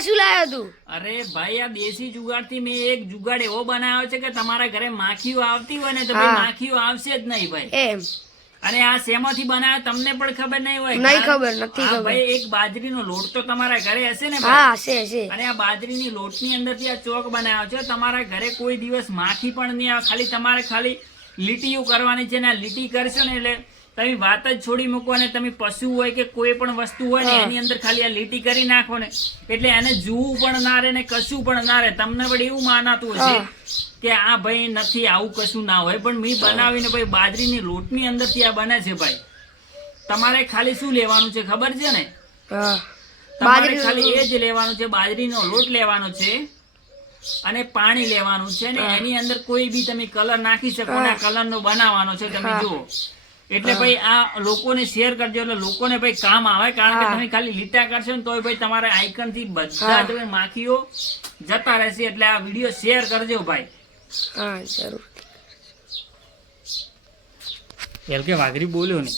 આ શું લાયો તું? અરે ભાઈ, આ દેશી જુગાડથી મેં એક જુગાડ એવો બનાવ્યો છે કે તમારા ઘરે માખીઓ આવતી હોય ને તો ભાઈ માખીઓ આવશે જ નહીં ભાઈ. એમ. અને આ શેમાંથી બનાવ્યો તમને પણ ખબર નહીં હોય? નહીં ખબર, નથી આ ખબર. ભાઈ એક બાજરીનો લોટ તો તમારા ઘરે હશે ને હા, ભાઈ? હશે હશે. અને આ બાજરીની લોટની અંદરથી આ ચોક બનાવ્યો છે. તમારા ઘરે કોઈ દિવસ માખી પણ નહીં આવે. ખાલી તમારે ખાલી લીટીઓ કરવાની છે ને આ લીટી કરશો ને એટલે તમે વાત જ છોડી મૂકો. અને તમે પશુ હોય કે કોઈ પણ વસ્તુ હોય ને એની અંદર ખાલી આ લીટી કરી નાખો ને એટલે એને જોવું પણ ના રહે ને કશું પણ ના રહે. તમને પણ એવું માનાતું હશે કે આ ભાઈ નથી, આવું કશું ના હોય. પણ મેં બનાવીને ભાઈ બાજરીની લોટની અંદરથી આ બને છે ભાઈ. તમારે ખાલી શું લેવાનું છે ખબર છે ને? હા. તમારે ખાલી એ જ લેવાનું છે, બાજરીનો લોટ લેવાનો છે અને પાણી લેવાનું છે ને એની અંદર કોઈ બી તમે કલર નાખી શકો ને આ કલરનો બનાવવાનો છે. તમે જુઓ એટલે ભાઈ આ લોકોને શેર કરજો એટલે લોકોને ભાઈ કામ આવે. કારણ કે તમે ખાલી લીટા કરશો ને તોય ભાઈ તમારા આઈકન થી બધા જ માખીઓ જતા રહેશે. એટલે આ વિડીયો શેર કરજો ભાઈ. હા, જરૂર. એલ કે વાઘરી બોલ્યો ને.